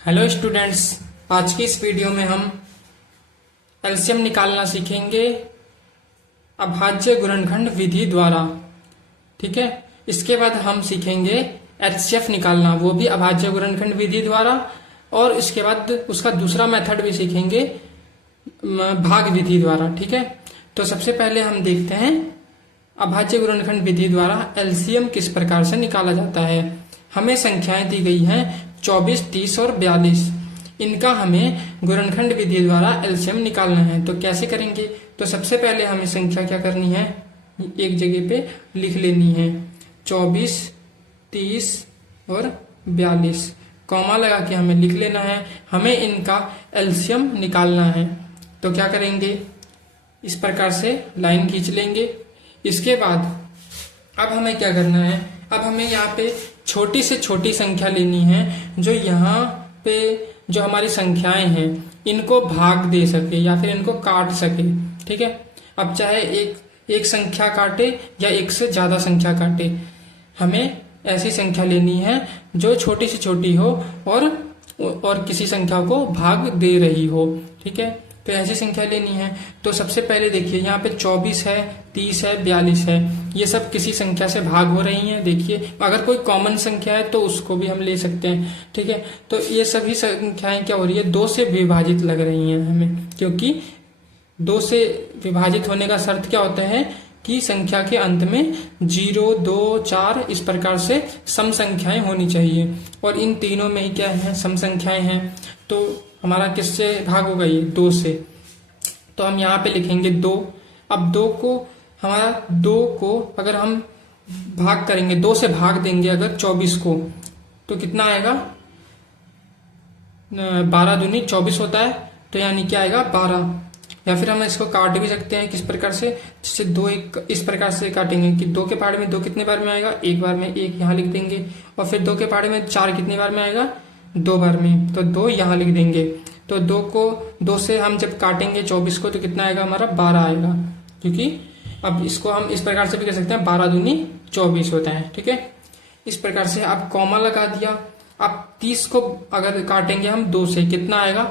Hello students, आज की इस वीडियो में हम एलसीएम निकालना सीखेंगे अभाज्य गुणनखंड विधि द्वारा। ठीक है, इसके बाद हम सीखेंगे एचसीएफ निकालना, वो भी अभाज्य गुणनखंड विधि द्वारा। और इसके बाद उसका दूसरा मेथड भी सीखेंगे भाग विधि द्वारा। ठीक है, तो सबसे पहले हम देखते हैं अभाज्य गुणनखंड विधि द्वारा एलसीएम किस प्रकार से निकाला जाता है। हमें संख्याएं दी गई हैं 24, 30 और 42। इनका हमें गुणनखंड विधि द्वारा एलसीएम निकालना है। तो कैसे करेंगे? तो सबसे पहले हमें संख्या क्या करनी है, एक जगह पे लिख लेनी है 24, 30 और 42, कॉमा लगा के हमें लिख लेना है। हमें इनका एलसीएम निकालना है। तो क्या करेंगे, इस प्रकार से लाइन खींच लेंगे। इसके बाद अब हमें क्या करना है, अब हमें यहाँ पे छोटी से छोटी संख्या लेनी है जो यहाँ पे जो हमारी संख्याएं हैं इनको भाग दे सके या फिर इनको काट सके। ठीक है, अब चाहे एक संख्या काटे या एक से ज्यादा संख्या काटे, हमें ऐसी संख्या लेनी है जो छोटी से छोटी हो और किसी संख्या को भाग दे रही हो। ठीक है, तो ऐसी संख्या लेनी है। तो सबसे पहले देखिए यहाँ पे 24 है, 30 है, 42 है, ये सब किसी संख्या से भाग हो रही हैं। देखिए अगर कोई कॉमन संख्या है तो उसको भी हम ले सकते हैं। ठीक है, तो ये सभी संख्याएं क्या हो रही है, 2 से विभाजित लग रही हैं हमें, क्योंकि 2 से विभाजित होने का शर्त क्या होता है कि संख्या के अंत में 0, 2, 4 इस प्रकार से सम संख्याएं होनी चाहिए। और इन तीनों में ही क्या है, सम संख्याएं हैं। तो हमारा किससे भाग होगा, ये 2 से। तो हम यहाँ पे लिखेंगे 2। अब 2 को अगर हम भाग करेंगे, 2 से भाग देंगे अगर 24 को, तो कितना आएगा, 12 दूनी 24 होता है। तो यानी क्या आएगा, 12। या फिर हम इसको काट भी सकते हैं किस प्रकार से, जिससे 2 इस प्रकार से काटेंगे कि 2 के पहाड़े में 2 कितने बार में आएगा, एक बार में, एक यहाँ लिख देंगे। और फिर 2 के पहाड़े में 4 कितनी बार में आएगा, 2 बार में, तो 2 यहाँ लिख देंगे। तो 2 से हम जब काटेंगे 24 को तो कितना आएगा, हमारा 12 आएगा। क्योंकि अब इसको हम इस प्रकार से भी कह सकते हैं, 12 दूनी 24 होता है। ठीक है, इस प्रकार से आप कॉमा लगा दिया। अब 30 को अगर काटेंगे हम 2 से, कितना आएगा,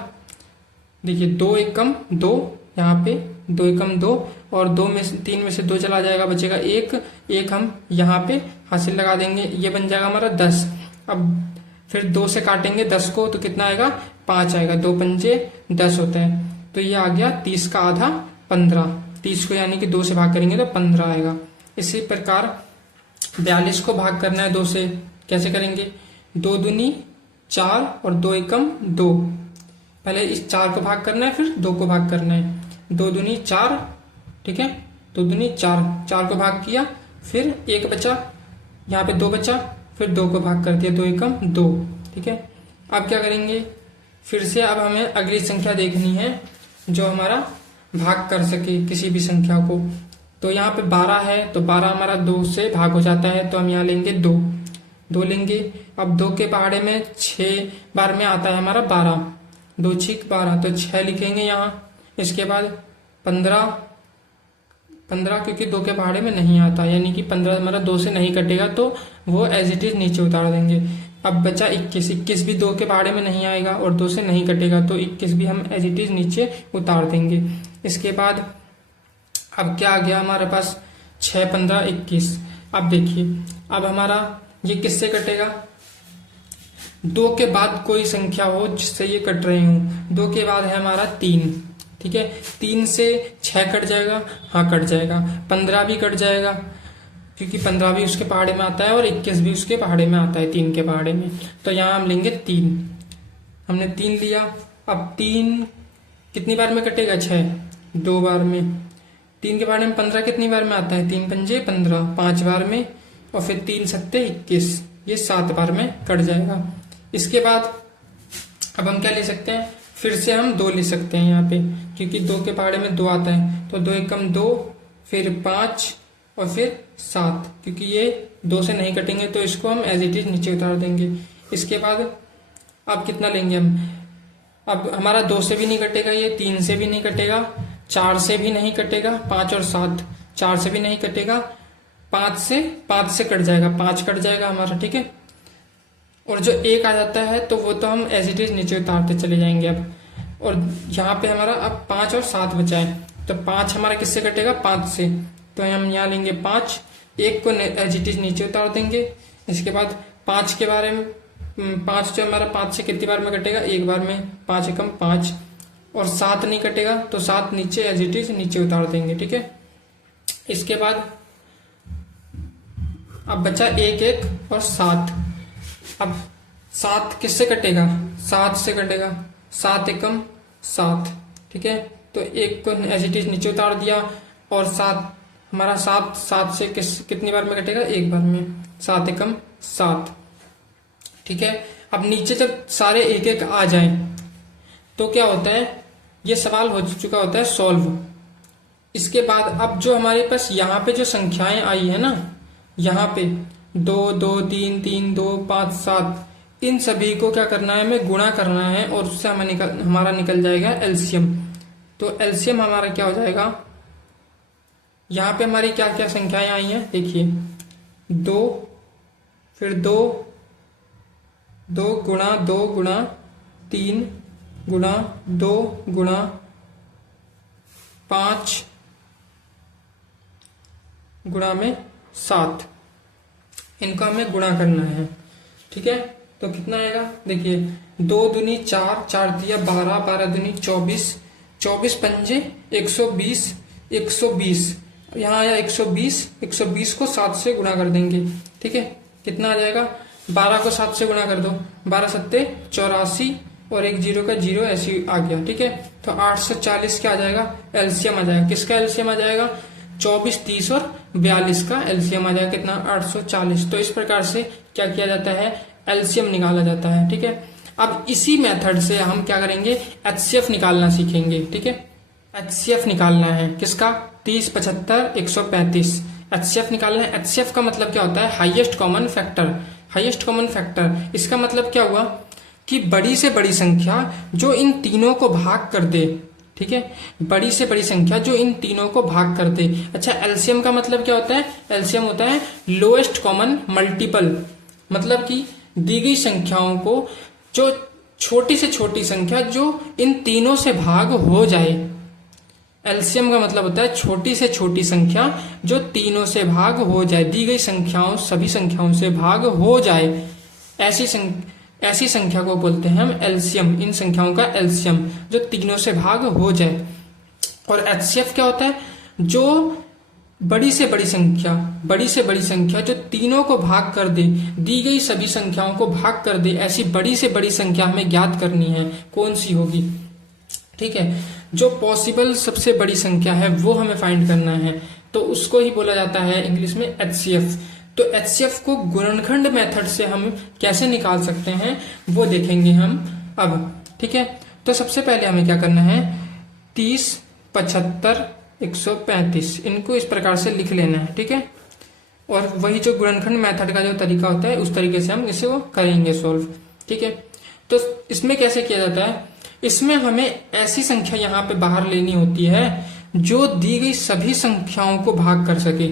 देखिए 2 एकम 2, यहाँ पे 2 एकम 2, और 3 में से 2 चला जाएगा, बचेगा 1 हम यहाँ पे हासिल लगा देंगे, ये बन जाएगा हमारा 10। अब फिर 2 से काटेंगे 10 को तो कितना आएगा, 5 आएगा, 2 पंजे 10 होता है। तो ये आ गया 30 का आधा 15। 30 को यानी कि 2 से भाग करेंगे तो 15 आएगा। इसी प्रकार 42 को भाग करना है 2 से, कैसे करेंगे, 2 दूनी 4 और 2 एकम 2। पहले इस 4 को भाग करना है, फिर 2 को भाग करना है। 2 दूनी 4, ठीक है, 2 दूनी 4 को भाग किया, फिर 1 बचा, यहाँ पे 2 बचा, फिर 2 को भाग कर दिया, 2 एकम 2। ठीक है, अब क्या करेंगे, फिर से अब हमें अगली संख्या देखनी है जो हमारा भाग कर सके किसी भी संख्या को। तो यहाँ पे 12 है, तो 12 हमारा 2 से भाग हो जाता है, तो हम यहाँ लेंगे 2 लेंगे। अब 2 के पहाड़े में 6 बार में आता है हमारा 12, 2 6 12, तो 6 लिखेंगे यहाँ। इसके बाद 15 क्योंकि 2 के पहाड़े में नहीं आता, यानी कि 15 हमारा 2 से नहीं कटेगा, तो वो एज इट इज नीचे उतार देंगे। अब बचा 21 भी 2 के पहाड़े में नहीं आएगा और 2 से नहीं कटेगा, तो 21 भी हम एज इट इज नीचे उतार देंगे। इसके बाद अब क्या आ गया हमारे पास, 6 15 21। अब देखिए, अब हमारा ये किससे कटेगा, 2 के बाद कोई संख्या हो जिससे ये कट रही हूँ। 2 के बाद है हमारा 3। ठीक है, 3 से 6 कट जाएगा, हाँ कट जाएगा। 15 भी कट जाएगा, क्योंकि 15 भी उसके पहाड़े में आता है और 21 भी उसके पहाड़े में आता है, 3 के पहाड़े में। तो यहाँ हम लेंगे 3। हमने 3 लिया। अब 3 कितनी बार में कटेगा, 6 2 बार में। 3 के पहाड़े में 15 कितनी बार में आता है, 3 पंजे 15, 5 बार में, और फिर 3 सत्ते 21, ये 7 बार में कट जाएगा। इसके बाद अब हम क्या ले सकते हैं, फिर से हम 2 ले सकते हैं यहाँ पे, क्योंकि 2 के पहाड़े में 2 आता है, तो 2 एकम 2, फिर 5 और फिर 7, क्योंकि ये 2 से नहीं कटेंगे तो इसको हम एज इट इज नीचे उतार देंगे। इसके बाद अब कितना लेंगे हम, अब हमारा 2 से भी नहीं कटेगा, ये 3 से भी नहीं कटेगा, 4 से भी नहीं कटेगा, 5 और 7 4 से भी नहीं कटेगा, 5 से कट जाएगा, 5 कट जाएगा हमारा। ठीक है, और जो एक आ जाता है तो वो तो हम एज इट इज नीचे उतारते चले जाएंगे अब। और यहाँ पे हमारा अब 5 और 7 बचा है, तो 5 हमारा किससे कटेगा, 5 से। तो हम यहाँ लेंगे 5, एक को एज इट इज नीचे उतार देंगे। इसके बाद 5 के बारे में 5 जो हमारा 5 से कितनी बार में कटेगा, एक बार में, 5 एकम 5। और 7 नहीं कटेगा तो 7 नीचे एज इट इज नीचे उतार देंगे, ठीक है। इसके बाद अब बचा 1 1 और 7। अब 7 किससे कटेगा, 7 से कटेगा, 7 एकम 7, ठीक है। तो 1 को एज इट इज नीचे उतार दिया और 7 हमारा 7 से कितनी बार में कटेगा, एक बार में, 7 एकम 7, ठीक है। अब नीचे जब सारे 1 1 आ जाएं तो क्या होता है, ये सवाल हो चुका होता है सॉल्व। इसके बाद अब जो हमारे पास यहाँ पे जो संख्याएं आई है ना, यहाँ पे 2 2 3 3 2 5 7, इन सभी को क्या करना है, हमें गुणा करना है और उससे हमारा निकल जाएगा एलसीएम। तो एलसीएम हमारा क्या हो जाएगा, यहाँ पे हमारी क्या क्या संख्याएं आई हैं देखिए, 2, फिर 2 गुणा 2 गुणा 3 गुणा 2 गुणा 5 गुणा में 7, इनका हमें गुणा करना है, ठीक है। तो कितना आएगा देखिए, 2 दूनी 4, 4 दिया 12, 12 दूनी 24, 24 पंजे 120, 120 यहाँ आया 120, 120 को 7 से गुणा कर देंगे, ठीक है। कितना आ जाएगा, 12 को 7 से गुणा कर दो, 12 सत्ते 84 और 1 0 का 0 ऐसे आ गया, ठीक है। तो 840 क्या आ जाएगा, एलसीएम आ जाएगा। किसका एलसीएम आ जाएगा, 24 30 और 42 का एलसीएम आ जाएगा कितना, 840। तो इस प्रकार से क्या किया जाता है, एलसीएम निकाला जाता है, ठीक है। अब इसी मेथड से हम क्या करेंगे, एचसीएफ निकालना सीखेंगे, ठीक है। एचसीएफ निकालना है किसका, 30 75 135 एचसीएफ निकालना है। एचसीएफ का मतलब क्या होता है, highest common factor. Highest common factor इसका मतलब क्या हुआ कि बड़ी से बड़ी संख्या जो इन तीनों को भाग कर दे, ठीक है, बड़ी से बड़ी संख्या जो इन तीनों को भाग कर दे। अच्छा, एलसीएम का मतलब क्या होता है, एलसीएम होता है लोएस्ट कॉमन मल्टीपल, मतलब कि दी गई संख्याओं को जो छोटी से छोटी संख्या जो इन तीनों से भाग हो जाए। एलसीएम का मतलब होता है छोटी से छोटी संख्या जो तीनों से भाग हो जाए, दी गई संख्याओं सभी संख्याओं से भाग हो जाए, ऐसी संख्या को बोलते हैं हम एलसीएम। इन संख्याओं का एलसीएम जो तीनों से भाग हो जाए। और एचसीएफ क्या होता है, जो बड़ी से बड़ी संख्या जो तीनों को भाग कर दे, दी गई सभी संख्याओं को भाग कर दे, ऐसी बड़ी से बड़ी संख्या हमें ज्ञात करनी है, कौन सी होगी, ठीक है। जो पॉसिबल सबसे बड़ी संख्या है वो हमें फाइंड करना है, तो उसको ही बोला जाता है इंग्लिश में एचसीएफ। तो एचसीएफ को गुणनखंड मेथड से हम कैसे निकाल सकते हैं वो देखेंगे हम अब, ठीक है। तो सबसे पहले हमें क्या करना है, 30 75 135 इनको इस प्रकार से लिख लेना है, ठीक है। और वही जो गुणनखंड मेथड का जो तरीका होता है उस तरीके से हम इसे वो करेंगे सोल्व, ठीक है। तो इसमें कैसे किया जाता है, इसमें हमें ऐसी संख्या यहाँ पे बाहर लेनी होती है जो दी गई सभी संख्याओं को भाग कर सके।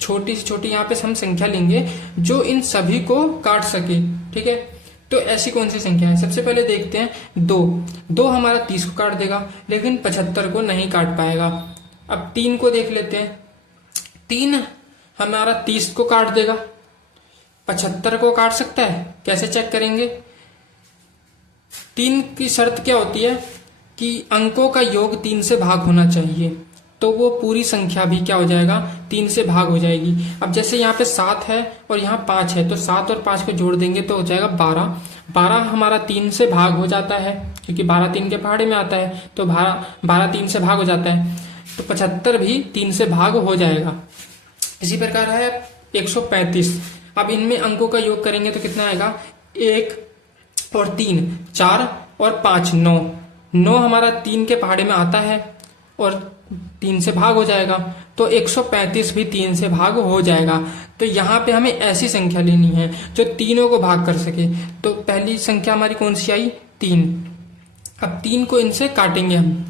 छोटी से छोटी यहाँ पे हम संख्या लेंगे जो इन सभी को काट सके, ठीक है। तो ऐसी कौन सी संख्या है, सबसे पहले देखते हैं 2 हमारा 30 को काट देगा लेकिन 75 को नहीं काट पाएगा। अब 3 को देख लेते हैं, 3 हमारा 30 को काट देगा, 75 को काट सकता है, कैसे चेक करेंगे। 3 की शर्त क्या होती है कि अंकों का योग 3 से भाग होना चाहिए, तो वो पूरी संख्या भी क्या हो जाएगा, 3 से भाग हो जाएगी। अब जैसे यहाँ पे 7 है और यहाँ 5 है, तो 7 और 5 को जोड़ देंगे तो हो जाएगा 12 हमारा 3 से भाग हो जाता है क्योंकि 12 3 के पहाड़े में आता है, तो 12 3 से भाग हो जाता है, तो 75 भी 3 से भाग हो जाएगा। इसी प्रकार है 135। अब इनमें अंकों का योग करेंगे तो कितना आएगा, 1 और 3 4 और 5 9 हमारा 3 के पहाड़े में आता है और 3 से भाग हो जाएगा, तो 135 भी 3 से भाग हो जाएगा। तो यहाँ पे हमें ऐसी संख्या लेनी है जो तीनों को भाग कर सके। तो पहली संख्या हमारी कौन सी आई, 3। अब 3 को इनसे काटेंगे, हम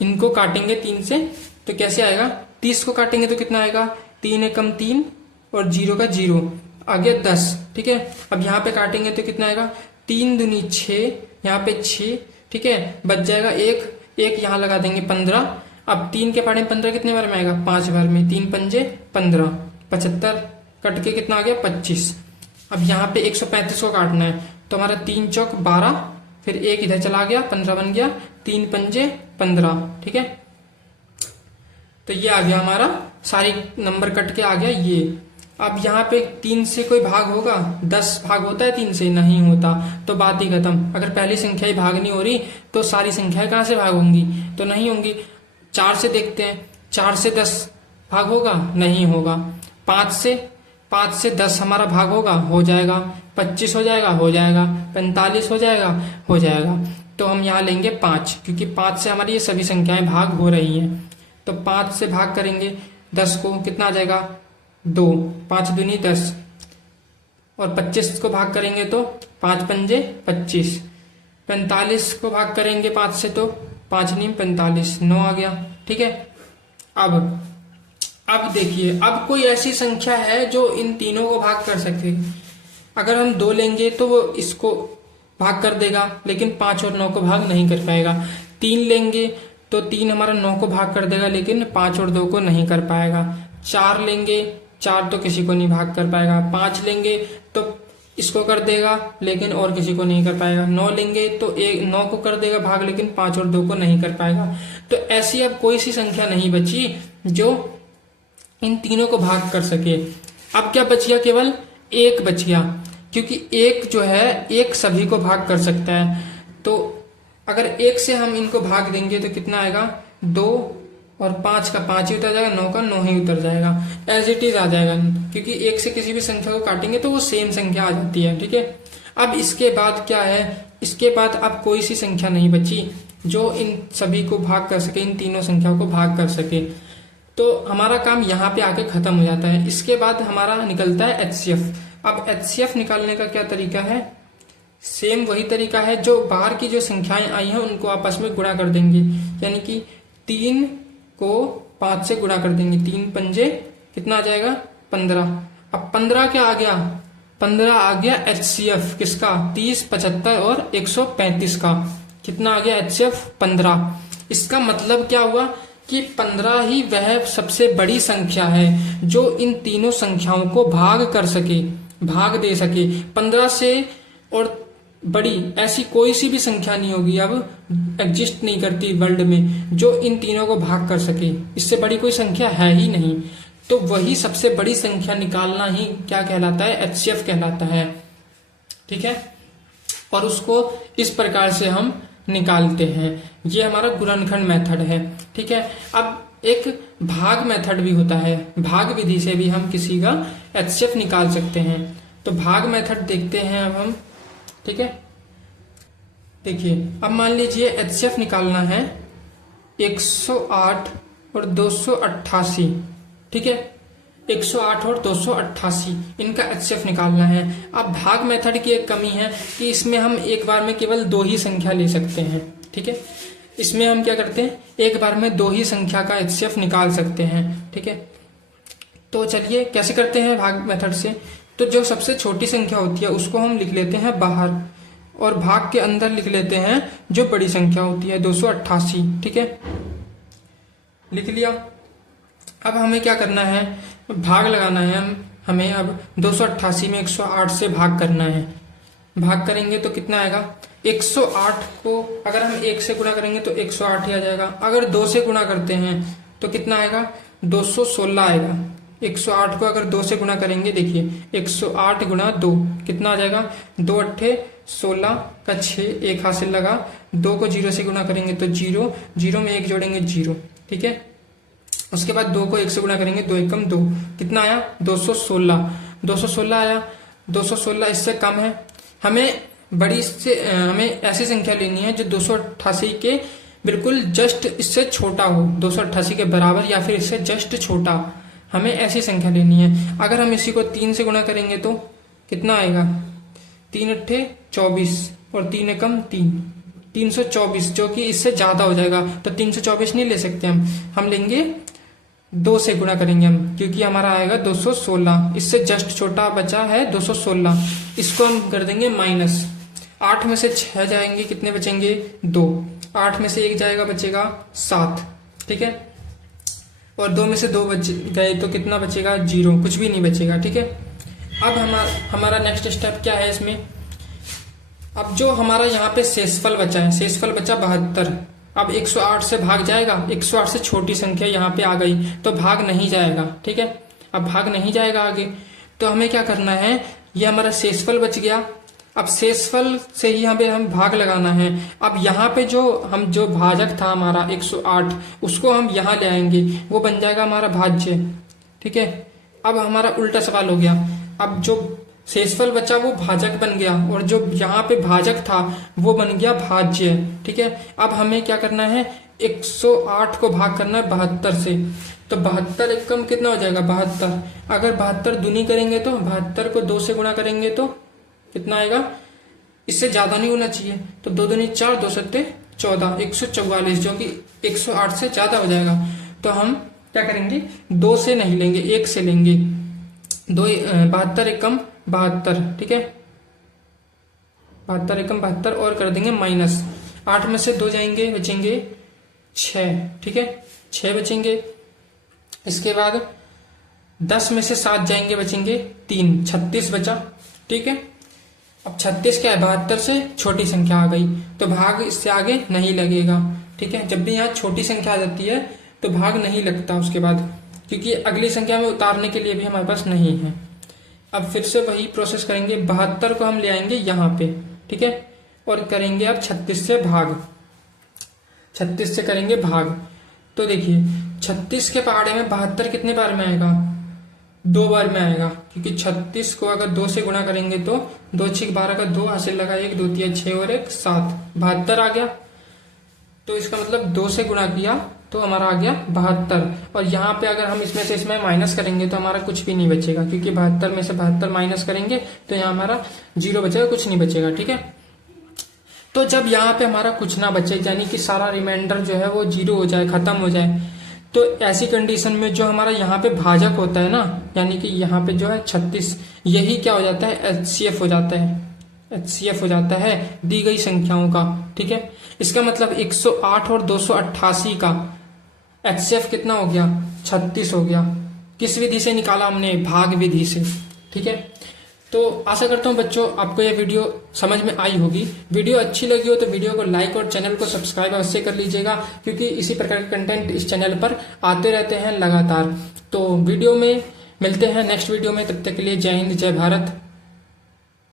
इनको काटेंगे 3 से, तो कैसे आएगा, 30 को काटेंगे तो कितना आएगा, 3 एकम 3 और 0 का 0 आगे 10। ठीक है। अब यहाँ पे काटेंगे तो कितना आएगा, 3 दूनी 6, यहाँ पे 6, ठीक है, बच जाएगा एक यहाँ लगा देंगे 15। अब 3 के पहाड़े में 15 कितने बार में आएगा, 5 बार में, 3 पंजे 15, 75 कट के कितना आ गया 25। अब यहाँ पे 135 को काटना है तो हमारा 3 चौक 12, फिर एक इधर चला गया 15 बन गया, 3 पंजे 15, ठीक है। तो ये आ गया हमारा, सारी नंबर कट के आ गया ये। अब यहाँ पे 3 से कोई भाग होगा, 10 भाग होता है 3 से, नहीं होता, तो बात ही खत्म। अगर पहली संख्या ही भाग नहीं हो रही तो सारी संख्याएं कहाँ से भाग होंगी, तो नहीं होंगी। 4 से देखते हैं, 4 से 10 भाग होगा, नहीं होगा। 5 से 10 हमारा भाग होगा, हो जाएगा। 25 हो जाएगा, हो जाएगा। 45 हो जाएगा, हो जाएगा। तो हम यहाँ लेंगे 5, क्योंकि 5 से हमारी ये सभी संख्याएं भाग हो रही हैं। तो 5 से भाग करेंगे 10 को, कितना आ जाएगा 2, 5 दूनी 10, और 25 को भाग करेंगे तो 5 पंजे 25। 45 को भाग करेंगे 5 से तो 5 नीम 45, 9 आ गया, ठीक है। अब देखिए, अब कोई ऐसी संख्या है जो इन तीनों को भाग कर सके। अगर हम 2 लेंगे तो वो इसको भाग कर देगा, लेकिन 5 और 9 को भाग नहीं कर पाएगा। 3 लेंगे तो 3 हमारा 9 को भाग कर देगा, लेकिन 5 और 2 को नहीं कर पाएगा। 4 लेंगे, 4 तो किसी को नहीं भाग कर पाएगा। 5 लेंगे तो इसको कर देगा, लेकिन और किसी को नहीं कर पाएगा। 9 लेंगे तो 9 को कर देगा भाग, लेकिन 5 और 2 को नहीं कर पाएगा। तो ऐसी अब कोई सी संख्या नहीं बची जो इन तीनों को भाग कर सके। अब क्या बच गया, केवल 1 बच गया, क्योंकि 1 जो है 1 सभी को भाग कर सकता है। तो अगर 1 से हम इनको भाग देंगे तो कितना आएगा, 2 और 5 का 5 ही उतर जाएगा, 9 का 9 ही उतर जाएगा, एज इट इज आ जाएगा। क्योंकि 1 से किसी भी संख्या को काटेंगे तो वो सेम संख्या आ जाती है, ठीक है। अब इसके बाद क्या है, इसके बाद अब कोई सी संख्या नहीं बची जो इन सभी को भाग कर सके, इन तीनों संख्याओं को भाग कर सके। तो हमारा काम यहाँ पे आके खत्म हो जाता है। इसके बाद हमारा निकलता है HCF। अब HCF निकालने का क्या तरीका है, सेम वही तरीका है, जो बाहर की जो संख्याएं आई हैं उनको आपस में गुणा कर देंगे। यानी कि 3 को 5 से गुणा कर देंगे, 3 पंजे कितना आ जाएगा 15। अब 15 क्या आ गया, 15 आ गया HCF किसका, 30, 75 और 135 का। कितना आ गया HCF 15। इसका मतलब क्या हुआ कि 15 ही वह सबसे बड़ी संख्या है जो इन तीनों संख्याओं को भाग कर सके, भाग दे सके। 15 से और बड़ी ऐसी कोई सी भी संख्या नहीं होगी, अब एग्जिस्ट नहीं करती वर्ल्ड में, जो इन तीनों को भाग कर सके। इससे बड़ी कोई संख्या है ही नहीं। तो वही सबसे बड़ी संख्या निकालना ही क्या कहलाता है, HCF कहलाता है, ठीक है। और उसको इस प्रकार से हम निकालते हैं। ये हमारा गुणनखंड मेथड है, ठीक है। अब एक भाग मेथड भी होता है, भाग विधि से भी हम किसी का HCF निकाल सकते हैं। तो भाग मेथड देखते हैं अब हम, ठीक है। देखिए, अब मान लीजिए HCF निकालना है 108 और 288, ठीक है। 108 और 288 इनका HCF निकालना है। अब भाग मेथड की एक कमी है कि इसमें हम एक बार में केवल 2 ही संख्या ले सकते हैं, ठीक है। इसमें हम क्या करते हैं, एक बार में 2 ही संख्या का HCF निकाल सकते हैं, ठीक है। तो चलिए कैसे करते हैं भाग मेथड से। तो जो सबसे छोटी संख्या होती है उसको हम लिख लेते हैं बाहर, और भाग के अंदर लिख लेते हैं जो बड़ी संख्या होती है 288, ठीक है, लिख लिया। अब हमें क्या करना है, भाग लगाना है। हमें अब 288 में 108 से भाग करना है। भाग करेंगे तो कितना आएगा, 108 को अगर हम 1 से गुणा करेंगे तो 108 ही आ जाएगा। अगर 2 से गुणा करते हैं तो कितना आएगा, 216 आएगा। 108 को अगर 2 से गुणा करेंगे, देखिए 108 गुणा 2 कितना आ जाएगा, 2 अट्ठे 16 का 6, 1 हासिल लगा। 2 को 0 से गुणा करेंगे तो 0, 0 में 1 जोड़ेंगे 0, ठीक है। उसके बाद 2 को 1 से गुणा करेंगे, 2 एकम 2, कितना आया 216, 216 आया। 216 इससे कम है, हमें बड़ी से हमें ऐसी संख्या लेनी है जो 288 के बिल्कुल जस्ट इससे छोटा हो, 288 के बराबर या फिर इससे जस्ट छोटा, हमें ऐसी संख्या लेनी है। अगर हम इसी को 3 से गुणा करेंगे तो कितना आएगा, 3 अट्ठे 24 और 3 एकम 3, 324, जो कि इससे ज्यादा हो जाएगा। तो 324 नहीं ले सकते हम लेंगे 2 से गुणा करेंगे हम, क्योंकि हमारा आएगा 216, इससे जस्ट छोटा बचा है 216, इसको हम कर देंगे माइनस। 8 में से 6 जाएंगे, कितने बचेंगे 2, 8 में से 1 जाएगा, बचेगा 7, ठीक है। और 2 में से 2 बच गए तो कितना बचेगा 0, कुछ भी नहीं बचेगा, ठीक है। अब हमारा नेक्स्ट स्टेप क्या है इसमें, अब जो हमारा यहाँ पे शेषफल बचा है, शेषफल बचा 72, अब 108 से भाग जाएगा, 108 से छोटी संख्या यहाँ पे आ गई तो भाग नहीं जाएगा, ठीक है। अब भाग नहीं जाएगा आगे, तो हमें क्या करना है, ये हमारा शेषफल बच गया, अब शेषफल से ही यहाँ पे हम भाग लगाना है। अब यहाँ पे जो भाजक था हमारा 108, उसको हम यहाँ ले आएंगे, वो बन जाएगा हमारा भाज्य, ठीक है। अब हमारा उल्टा सवाल हो गया, अब जो शेषफल बचा वो भाजक बन गया और जो यहाँ पे भाजक था वो बन गया भाज्य, ठीक है। अब हमें क्या करना है, 108 को भाग करना है 72 से, तो 72 एक कम कितना हो जाएगा 72, अगर 72 दूनी करेंगे तो 72 को 2 से गुणा करेंगे तो कितना आएगा, इससे ज्यादा नहीं होना चाहिए, तो 2 दूनी 4, 2 सत्ते 14, 144, जो कि 108 से ज्यादा हो जाएगा। तो हम क्या करेंगे, 2 से नहीं लेंगे, 1 से लेंगे, 72 एकम 72, ठीक है, 72 एकम 72 और कर देंगे माइनस। 8 में से 2 जाएंगे, बचेंगे 6, ठीक है, 6 बचेंगे। इसके बाद 10 में से 7 जाएंगे, बचेंगे 3, 36 बचा, ठीक है। अब 36 क्या है, 72 से छोटी संख्या आ गई तो भाग इससे आगे नहीं लगेगा, ठीक है। जब भी यहाँ छोटी संख्या आ जाती है तो भाग नहीं लगता उसके बाद, क्योंकि अगली संख्या में उतारने के लिए भी हमारे पास नहीं है। अब फिर से वही प्रोसेस करेंगे, 72 को हम ले आएंगे यहाँ पे, ठीक है, और करेंगे अब 36 से भाग, 36 से करेंगे भाग। तो देखिए 36 के पहाड़े में 72 कितने बार में आएगा, 2 बार में आएगा, क्योंकि 36 को अगर 2 से गुणा करेंगे तो 2 6 12 का 2 हासिल लगा, 1 2 3 6 और 1 7, 72 आ गया। तो इसका मतलब 2 से गुणा किया तो हमारा आ गया 72, और यहाँ पे अगर हम इसमें से इसमें माइनस करेंगे तो हमारा कुछ भी नहीं बचेगा, क्योंकि 72 में से 72 माइनस करेंगे तो यहाँ हमारा 0 बचेगा, कुछ नहीं बचेगा, ठीक है। तो जब यहाँ पे हमारा कुछ ना बचे, यानी कि सारा रिमाइंडर जो है वो 0 हो जाए, खत्म हो जाए, तो ऐसी कंडीशन में जो हमारा यहाँ पे भाजक होता है ना, यानी कि यहाँ पे जो है 36, यही क्या हो जाता है, HCF हो जाता है, HCF हो जाता है दी गई संख्याओं का, ठीक है। इसका मतलब 108 और 288 का HCF कितना हो गया, 36 हो गया। किस विधि से निकाला हमने, भाग विधि से, ठीक है। तो आशा करता हूँ बच्चों आपको यह वीडियो समझ में आई होगी। वीडियो अच्छी लगी हो तो वीडियो को लाइक और चैनल को सब्सक्राइब अवश्य कर लीजिएगा, क्योंकि इसी प्रकार के कंटेंट इस चैनल पर आते रहते हैं लगातार। तो वीडियो में मिलते हैं नेक्स्ट वीडियो में, तब तक के लिए जय हिंद, जय भारत।